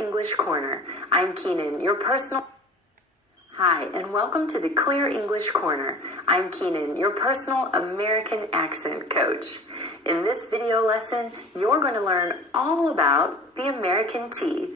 English Corner. I'm Keenan, your personal... Hi, and welcome to the Clear English Corner. I'm Keenan, your personal American accent coach. In this video lesson, you're going to learn all about the American T.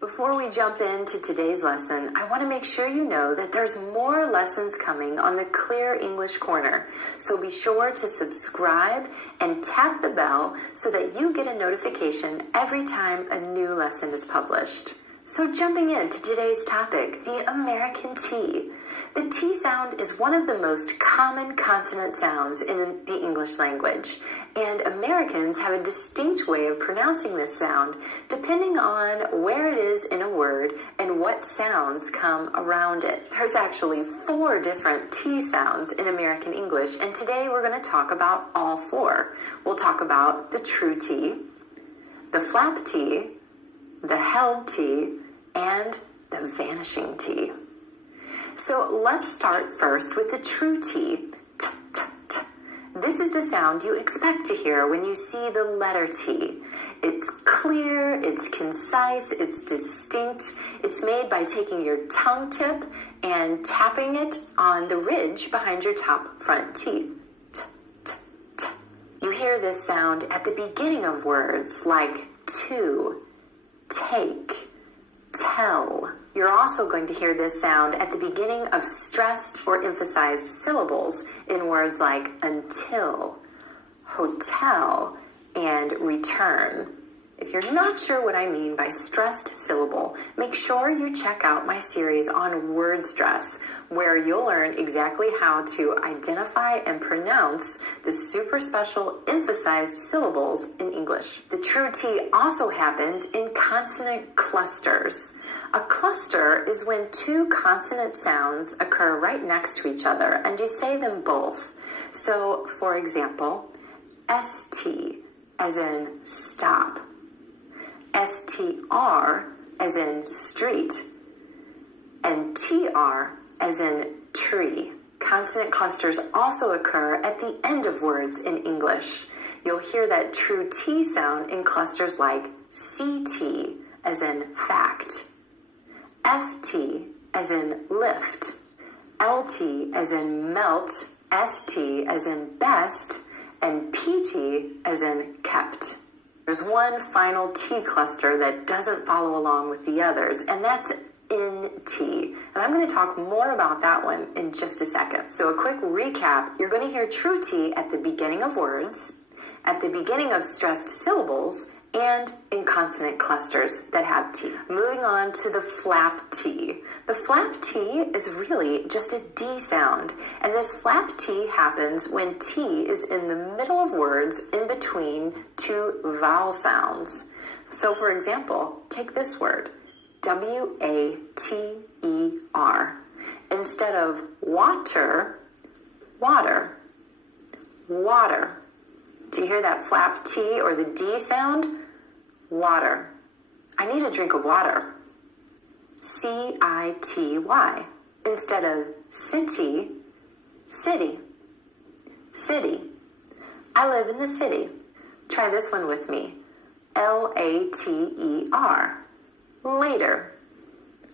Before we jump into today's lesson, I want to make sure you know that there's more lessons coming on the Clear English Corner. So be sure to subscribe and tap the bell so that you get a notification every time a new lesson is published. So jumping into today's topic, the American T. The T sound is one of the most common consonant sounds in the English language, and Americans have a distinct way of pronouncing this sound depending on where it is in a word and what sounds come around it. There's actually 4 different T sounds in American English, and today we're going to talk about all 4. We'll talk about the true T, the flap T, the held T, and the vanishing T. So let's start first with the true T. T, t, t. This is the sound you expect to hear when you see the letter T. It's clear, it's concise, it's distinct. It's made by taking your tongue tip and tapping it on the ridge behind your top front teeth. T, t, t. You hear this sound at the beginning of words like to, take, tell. You're also going to hear this sound at the beginning of stressed or emphasized syllables in words like until, hotel, and return. If you're not sure what I mean by stressed syllable, make sure you check out my series on word stress, where you'll learn exactly how to identify and pronounce the super special emphasized syllables in English. The true T also happens in consonant clusters. A cluster is when 2 consonant sounds occur right next to each other and you say them both. So, for example, ST as in stop, STR as in street, and TR as in tree. Consonant clusters also occur at the end of words in English. You'll hear that true T sound in clusters like CT as in fact, FT as in lift, LT as in melt, ST as in best, and PT as in kept. There's one final T cluster that doesn't follow along with the others, and that's NT. And I'm going to talk more about that one in just a second. So a quick recap, you're going to hear true T at the beginning of words, at the beginning of stressed syllables, and in consonant clusters that have T. Moving on to the flap T. The flap T is really just a D sound, and this flap T happens when T is in the middle of words in between 2 vowel sounds. So for example, take this word, W-A-T-E-R. Instead of water, water, water. Do you hear that flap T or the D sound? Water. I need a drink of water. C-I-T-Y. Instead of city, city, city. I live in the city. Try this one with me. L-A-T-E-R. Later.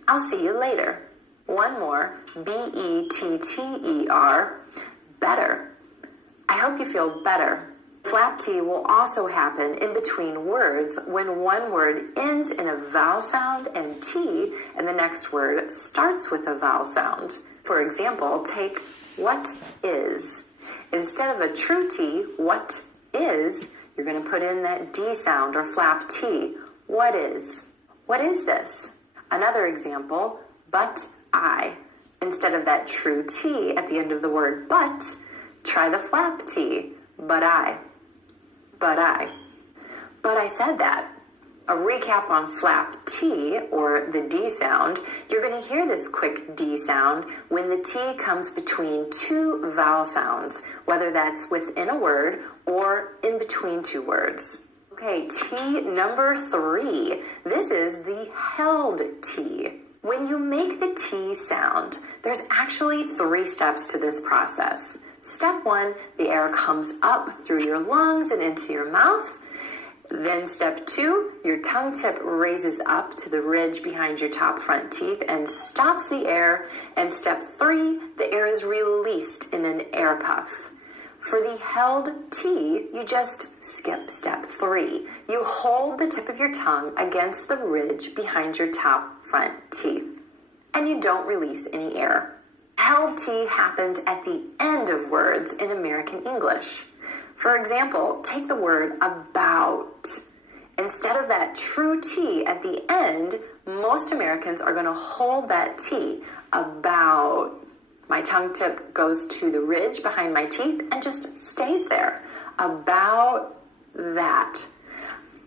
I'll see you later. One more. B-E-T-T-E-R. Better. I hope you feel better. Flap T will also happen in between words when one word ends in a vowel sound and T, and the next word starts with a vowel sound. For example, take what is. Instead of a true T, what is, you're going to put in that D sound or flap T. What is? What is this? Another example, but I. Instead of that true T at the end of the word but, try the flap T, but I. But I. But I said that. A recap on flap T, or the D sound, you're going to hear this quick D sound when the T comes between 2 vowel sounds, whether that's within a word or in between 2 words. Okay, T number 3. This is the held T. When you make the T sound, there's actually 3 steps to this process. Step 1, the air comes up through your lungs and into your mouth. Then step 2, your tongue tip raises up to the ridge behind your top front teeth and stops the air. And step 3, the air is released in an air puff. For the held T, you just skip step 3. You hold the tip of your tongue against the ridge behind your top front teeth, and you don't release any air. Held T happens at the end of words in American English. For example, take the word about. Instead of that true T at the end, most Americans are going to hold that T, about. My tongue tip goes to the ridge behind my teeth and just stays there. About that.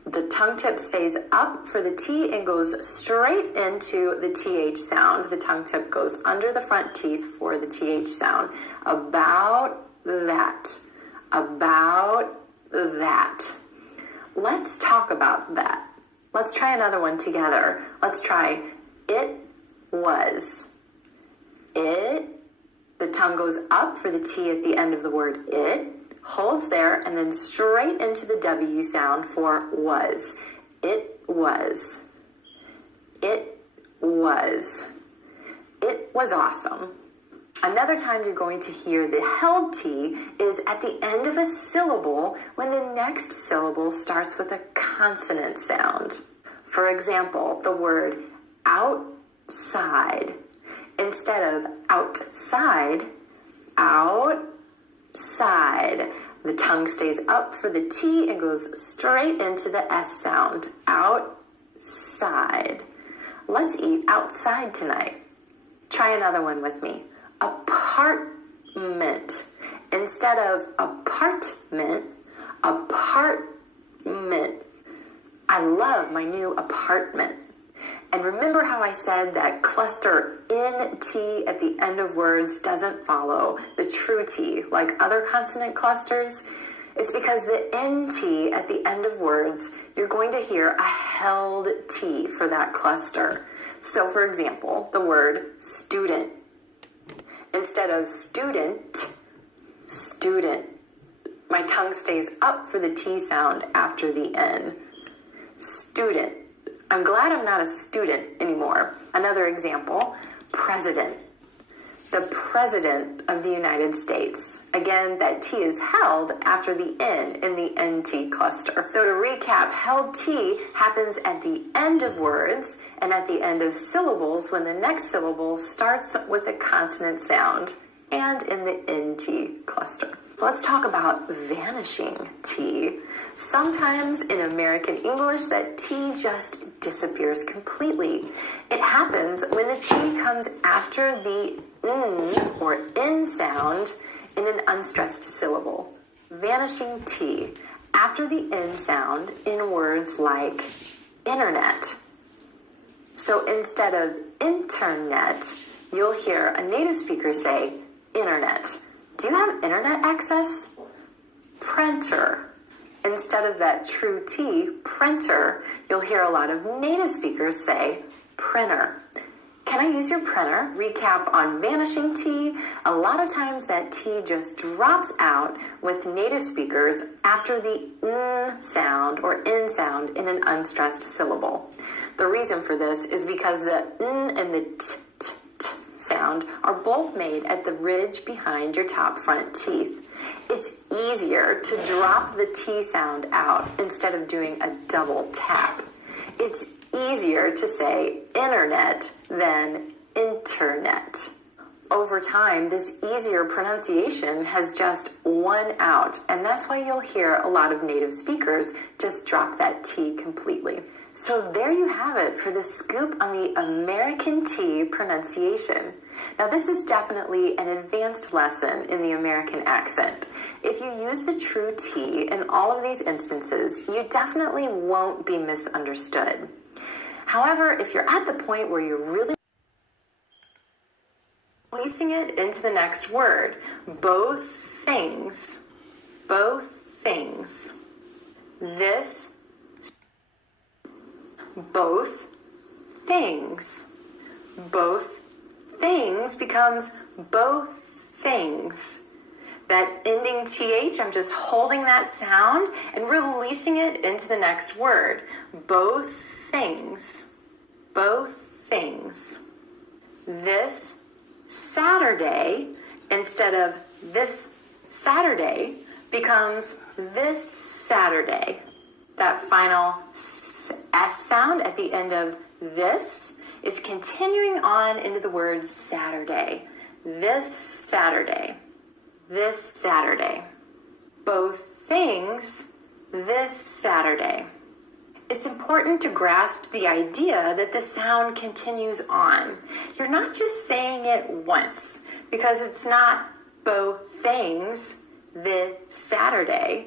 The tongue tip stays up for the T and goes straight into the TH sound. The tongue tip goes under the front teeth for the TH sound. About that. About that. Let's talk about that. Let's try another one together. Let's try it was. It. The tongue goes up for the T at the end of the word it, holds there, and then straight into the W sound for was. It was. It was. It was awesome. Another time you're going to hear the held T is at the end of a syllable when the next syllable starts with a consonant sound. For example, the word outside. Instead of outside, outside. The tongue stays up for the T and goes straight into the S sound. Outside. Let's eat outside tonight. Try another one with me. Apartment. Instead of apartment, apartment. I love my new apartment. And remember how I said that cluster NT at the end of words doesn't follow the true T like other consonant clusters? It's because the NT at the end of words, you're going to hear a held T for that cluster. So for example, the word student. Instead of student, student. My tongue stays up for the T sound after the N. Student. I'm glad I'm not a student anymore. Another example, president. The president of the United States. Again, that T is held after the N in the NT cluster. So to recap, held T happens at the end of words and at the end of syllables when the next syllable starts with a consonant sound and in the NT cluster. So let's talk about vanishing T. Sometimes in American English, that T just disappears completely. It happens when the T comes after the N or N sound in an unstressed syllable. Vanishing T after the N sound in words like internet. So instead of internet, you'll hear a native speaker say internet. Do you have internet access? Printer. Instead of that true T, printer, you'll hear a lot of native speakers say printer. Can I use your printer? Recap on vanishing T. A lot of times that T just drops out with native speakers after the N sound or N sound in an unstressed syllable. The reason for this is because the N and the T sound are both made at the ridge behind your top front teeth. It's easier to drop the T sound out instead of doing a double tap. It's easier to say internet than internet. Over time, this easier pronunciation has just won out, and that's why you'll hear a lot of native speakers just drop that T completely. So there you have it for the scoop on the American T pronunciation. Now this is definitely an advanced lesson in the American accent. If you use the true T in all of these instances, you definitely won't be misunderstood. However, if you're at the point where you're really releasing it into the next word, both things, this, both things becomes both things. That ending TH, I'm just holding that sound and releasing it into the next word. Both things. Both things. This Saturday, instead of this Saturday, becomes this Saturday. That final S sound at the end of this is continuing on into the word Saturday. This Saturday. This Saturday. Both things this Saturday. It's important to grasp the idea that the sound continues on. You're not just saying it once, because it's not both things this Saturday.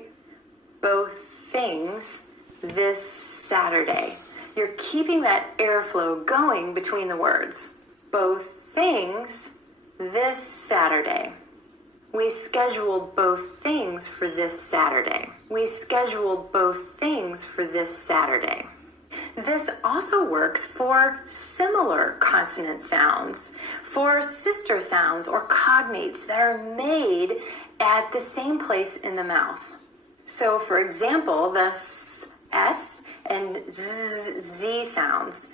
Both things this Saturday. You're keeping that airflow going between the words. Both things this Saturday. We scheduled both things for this Saturday. We scheduled both things for this Saturday. This also works for similar consonant sounds, for sister sounds or cognates that are made at the same place in the mouth. So, for example, the S and Z sounds.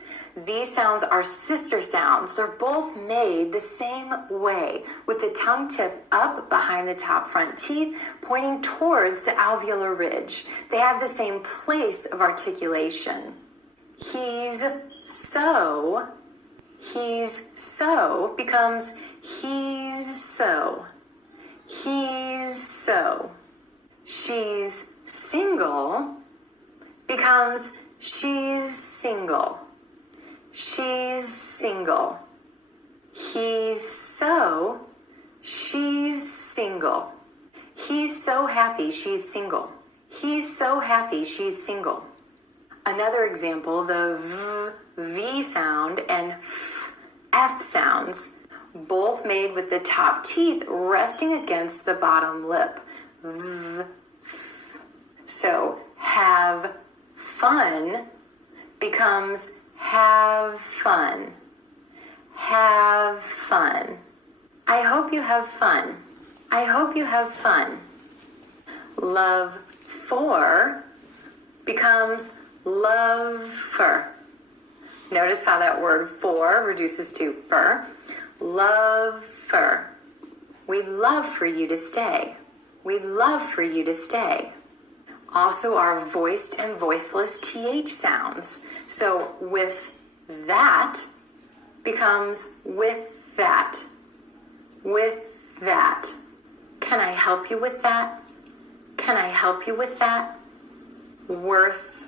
These sounds are sister sounds. They're both made the same way, with the tongue tip up behind the top front teeth, pointing towards the alveolar ridge. They have the same place of articulation. He's so becomes he's so. He's so. She's single becomes she's single. She's single. He's so, she's single. He's so happy she's single. He's so happy she's single. Another example, the V sound and F sounds, both made with the top teeth resting against the bottom lip. V, f. So, have fun becomes have fun. Have fun. I hope you have fun. I hope you have fun. Love for becomes love for. Notice how that word for reduces to fur. Love for. We'd love for you to stay. We'd love for you to stay. Also, our voiced and voiceless TH sounds. So, with that becomes with that. With that. Can I help you with that? Can I help you with that? Worth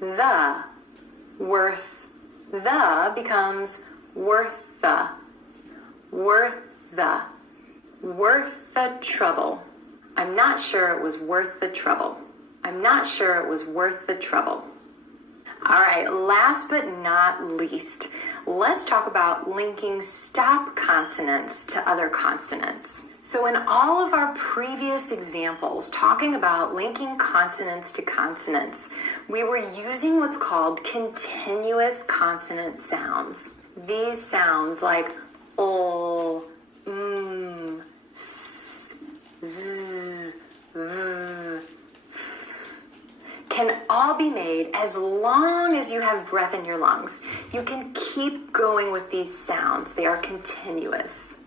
the. Worth the becomes worth the. Worth the. Worth the trouble. I'm not sure it was worth the trouble. I'm not sure it was worth the trouble. All right, last but not least, let's talk about linking stop consonants to other consonants. So in all of our previous examples, talking about linking consonants to consonants, we were using what's called continuous consonant sounds. These sounds like o, s, z, v, can all be made as long as you have breath in your lungs. You can keep going with these sounds. They are continuous.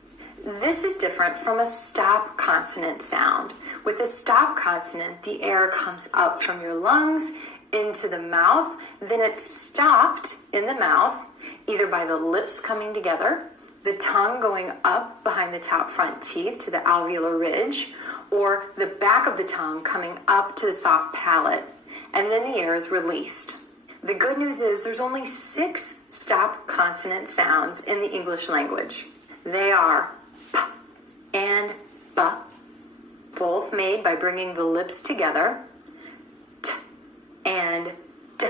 This is different from a stop consonant sound. With a stop consonant, the air comes up from your lungs into the mouth, then it's stopped in the mouth, either by the lips coming together, the tongue going up behind the top front teeth to the alveolar ridge, or the back of the tongue coming up to the soft palate. And then the air is released. The good news is there's only 6 stop consonant sounds in the English language. They are p and b, both made by bringing the lips together, t and d,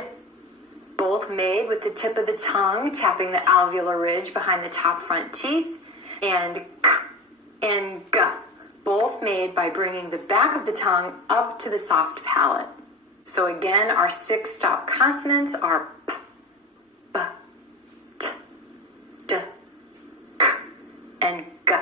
both made with the tip of the tongue tapping the alveolar ridge behind the top front teeth, and k and g, both made by bringing the back of the tongue up to the soft palate. So again, our 6 stop consonants are p, b, t, d, k, and g.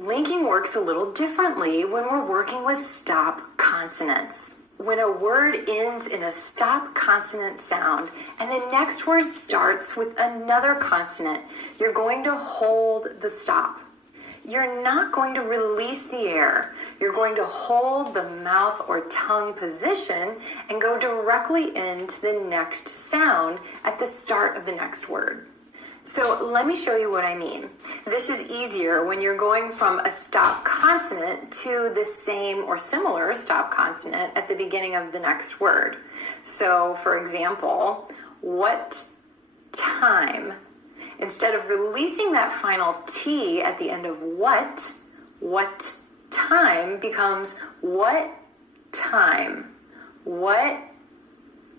Linking works a little differently when we're working with stop consonants. When a word ends in a stop consonant sound and the next word starts with another consonant, you're going to hold the stop. You're not going to release the air. You're going to hold the mouth or tongue position and go directly into the next sound at the start of the next word. So let me show you what I mean. This is easier when you're going from a stop consonant to the same or similar stop consonant at the beginning of the next word. So for example, what time? Instead of releasing that final T at the end of what time becomes what time, what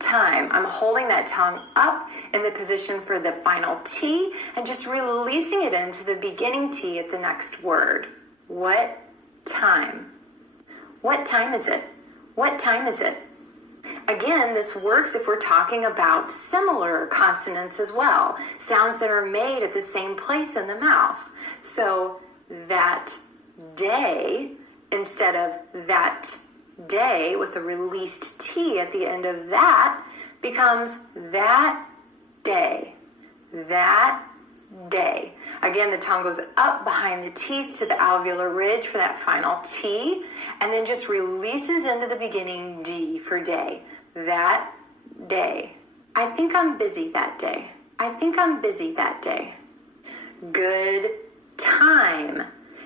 time. I'm holding that tongue up in the position for the final T and just releasing it into the beginning T at the next word. What time? What time is it? What time is it? Again, this works if we're talking about similar consonants as well, sounds that are made at the same place in the mouth. So that day, instead of that day with a released T at the end of that, becomes that day, that day. Again, the tongue goes up behind the teeth to the alveolar ridge for that final T, and then just releases into the beginning D for day, that day. I think I'm busy that day. I think I'm busy that day. Good time.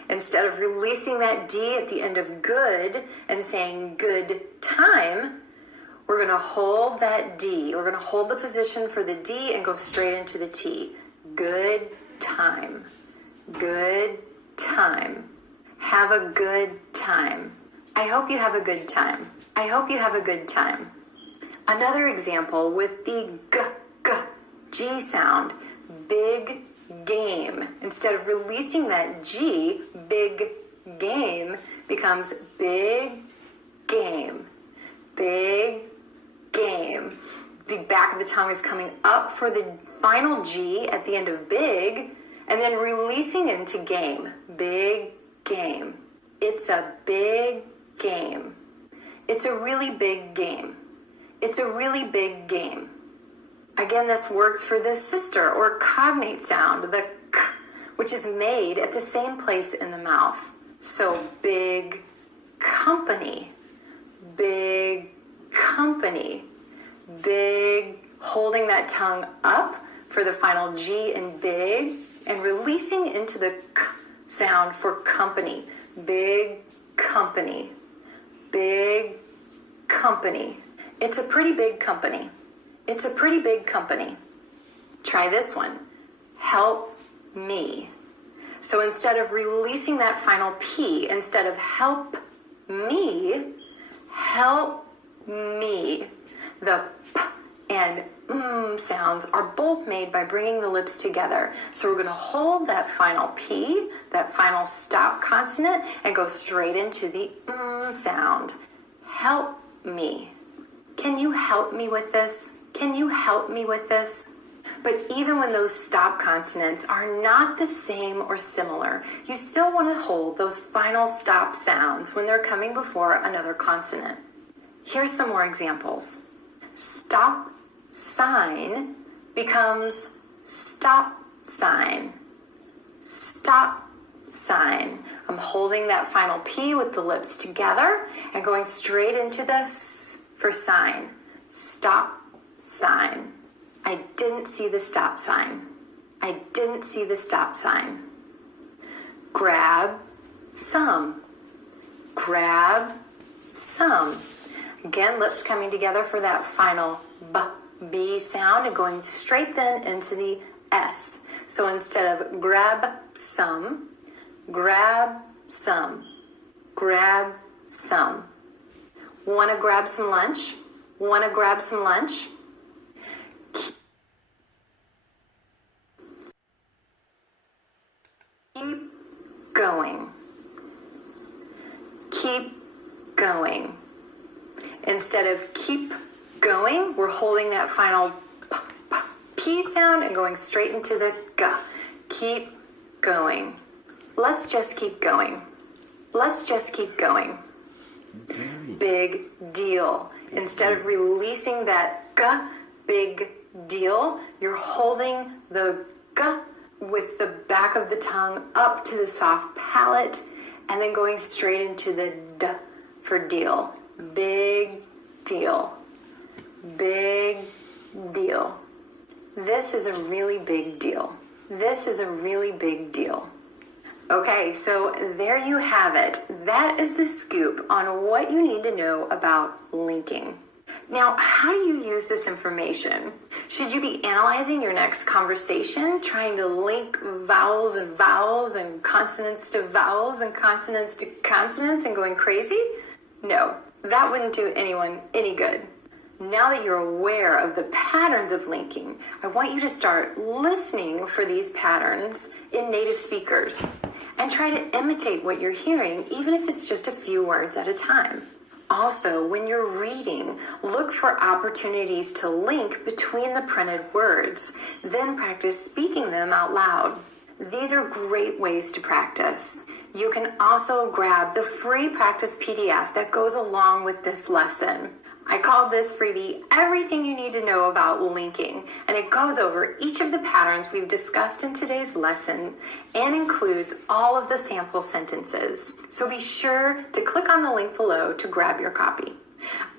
Instead of releasing that D at the end of good and saying good time, we're going to hold that D. We're going to hold the position for the D and go straight into the T. Good time. Good time. Have a good time. I hope you have a good time. I hope you have a good time. Another example with the G sound, big game. Instead of releasing that G, big game becomes big game. Big game. The back of the tongue is coming up for the final G at the end of big and then releasing into game. Big game. It's a big game. It's a really big game. It's a really big game. Again, this works for the sister or cognate sound, the k, which is made at the same place in the mouth. So big company, big company, big, holding that tongue up for the final G in big and releasing into the k sound for company. Big company, big company. It's a pretty big company. It's a pretty big company. Try this one. Help me. So instead of releasing that final P, instead of help me, help me. The P and sounds are both made by bringing the lips together. So we're going to hold that final P, that final stop consonant, and go straight into the sound. Help me. Can you help me with this? Can you help me with this? But even when those stop consonants are not the same or similar, you still want to hold those final stop sounds when they're coming before another consonant. Here's some more examples. Stop sign becomes stop sign. Stop sign. I'm holding that final P with the lips together and going straight into the S for sign. Stop sign. I didn't see the stop sign. I didn't see the stop sign. Grab some. Grab some. Again, lips coming together for that final B sound and going straight then into the S. So instead of grab some, grab some. Grab some. Want to grab some lunch? Want to grab some lunch? Keep going. Keep going. Instead of keep going, we're holding that final P sound and going straight into the G. Keep going. Let's just keep going. Let's just keep going. Big deal. Instead of releasing that g, big deal, you're holding the g with the back of the tongue up to the soft palate and then going straight into the d for deal. Big deal. Big deal. This is a really big deal. This is a really big deal. Okay, so there you have it. That is the scoop on what you need to know about linking. Now, how do you use this information? Should you be analyzing your next conversation, trying to link vowels and consonants to vowels and consonants to consonants and going crazy? No, that wouldn't do anyone any good. Now that you're aware of the patterns of linking, I want you to start listening for these patterns in native speakers and try to imitate what you're hearing, even if it's just a few words at a time. Also, when you're reading, look for opportunities to link between the printed words, then practice speaking them out loud. These are great ways to practice. You can also grab the free practice PDF that goes along with this lesson. I called this freebie Everything You Need to Know About Linking, and it goes over each of the patterns we've discussed in today's lesson and includes all of the sample sentences. So be sure to click on the link below to grab your copy.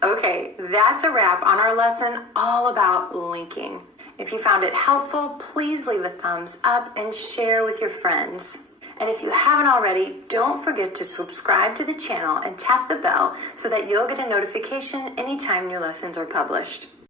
Okay, that's a wrap on our lesson all about linking. If you found it helpful, please leave a thumbs up and share with your friends. And if you haven't already, don't forget to subscribe to the channel and tap the bell so that you'll get a notification anytime new lessons are published.